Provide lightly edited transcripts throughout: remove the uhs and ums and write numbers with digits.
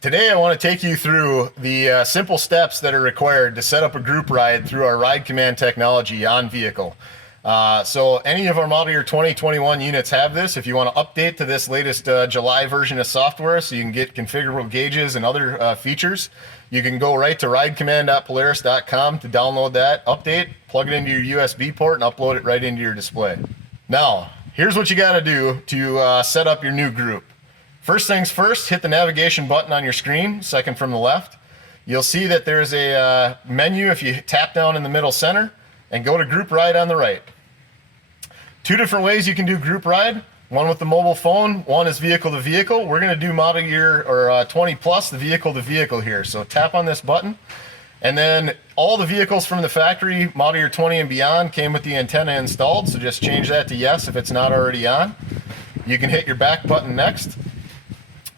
Today I want to take you through the simple steps that are required to set up a group ride through our ride command technology on vehicle. So any of our model year 2021 units have this. If you want to update to this latest July version of software so you can get configurable gauges and other features, you can go right to ridecommand.polaris.com to download that, update, plug it into your USB port, and upload it right into your display. Now, here's what you got to do to set up your new group. First things first, hit the navigation button on your screen, second from the left. You'll see that there's a menu if you tap down in the middle center and go to group ride on the right. Two different ways you can do group ride, one with the mobile phone, one is vehicle to vehicle. We're going to do model year or 20 plus, the vehicle to vehicle here. So tap on this button, and then all the vehicles from the factory, model year 20 and beyond, came with the antenna installed, so just change that to yes if it's not already on. You can hit your back button next.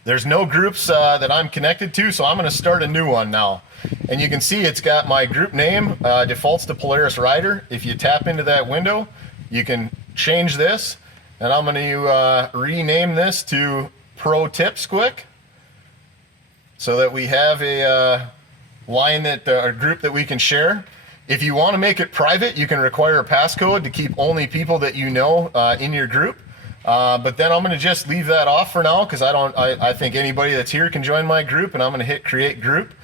There's no groups that I'm connected to, so I'm going to start a new one now. And you can see it's got my group name, defaults to Polaris Rider. If you tap into that window, you can change this, and I'm going to rename this to Pro Tip Squick, so that we have a line that a group that we can share. If you want to make it private, you can require a passcode to keep only people that you know in your group. But then I'm going to just leave that off for now because I think anybody that's here can join my group, and I'm going to hit create group.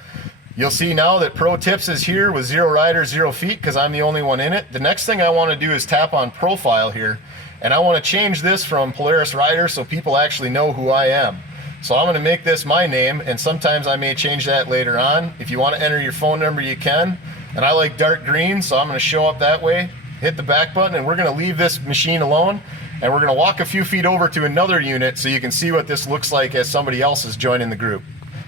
You'll see now that Pro Tips is here with 0 riders, 0 feet because I'm the only one in it. The next thing I want to do is tap on profile here, and I want to change this from Polaris Rider so people actually know who I am. So I'm going to make this my name, and sometimes I may change that later on. If you want to enter your phone number, you can. And I like dark green, so I'm going to show up that way. Hit the back button, and we're going to leave this machine alone. And we're going to walk a few feet over to another unit so you can see what this looks like as somebody else is joining the group.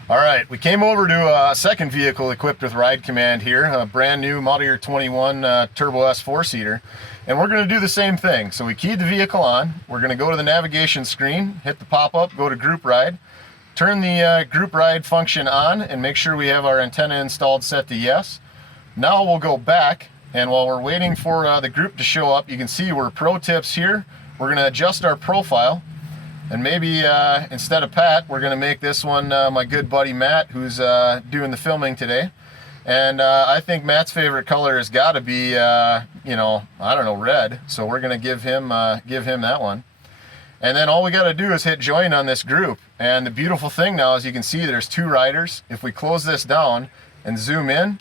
All right, we came over to a second vehicle equipped with Ride Command here, a brand new model year 21 Turbo S 4-seater. And we're going to do the same thing. So we keyed the vehicle on. We're going to go to the navigation screen, hit the pop-up, go to Group Ride, turn the Group Ride function on, and make sure we have our antenna installed set to yes. Now we'll go back, and while we're waiting for the group to show up, you can see we're Pro Tips here. We're going to adjust our profile, and maybe instead of Pat, we're going to make this one my good buddy Matt, who's doing the filming today. And I think Matt's favorite color has got to be, you know, I don't know, red. So we're going to give him that one. And then all we got to do is hit join on this group. And the beautiful thing now is you can see there's 2 riders. If we close this down and zoom in,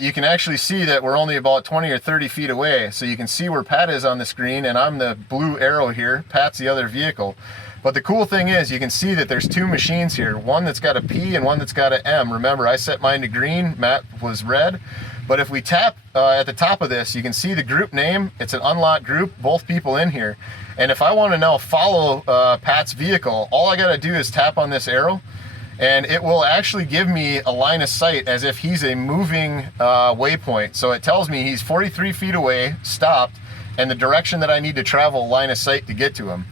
you can actually see that we're only about 20 or 30 feet away. So you can see where Pat is on the screen, and I'm the blue arrow here. Pat's the other vehicle. But the cool thing is you can see that there's 2 machines here, one that's got a P and one that's got an M. Remember, I set mine to green, Matt was red. But if we tap at the top of this, you can see the group name. It's an unlocked group, both people in here. And if I want to now follow Pat's vehicle, all I got to do is tap on this arrow, and it will actually give me a line of sight as if he's a moving waypoint. So it tells me he's 43 feet away, stopped, and the direction that I need to travel, line of sight to get to him.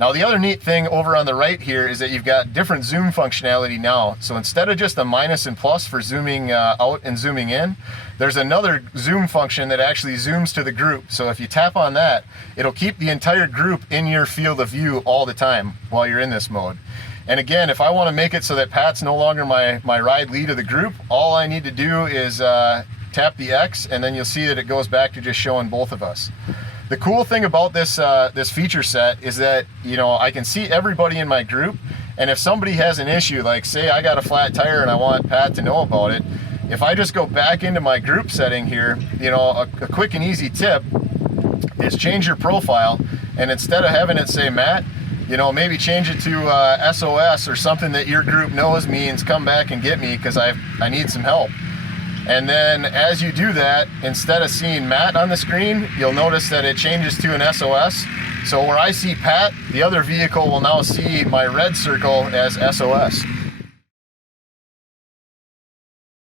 Now the other neat thing over on the right here is that you've got different zoom functionality now. So instead of just a minus and plus for zooming out and zooming in, there's another zoom function that actually zooms to the group. So if you tap on that, it'll keep the entire group in your field of view all the time while you're in this mode. And again, if I want to make it so that Pat's no longer my ride lead of the group, all I need to do is tap the X, and then you'll see that it goes back to just showing both of us. The cool thing about this this feature set is that, you know, I can see everybody in my group, and if somebody has an issue, like say I got a flat tire and I want Pat to know about it, if I just go back into my group setting here, you know, a quick and easy tip is change your profile, and instead of having it say Matt, you know, maybe change it to SOS or something that your group knows means come back and get me because I need some help. And then as you do that, instead of seeing Matt on the screen, you'll notice that it changes to an SOS. So where I see Pat, the other vehicle will now see my red circle as SOS.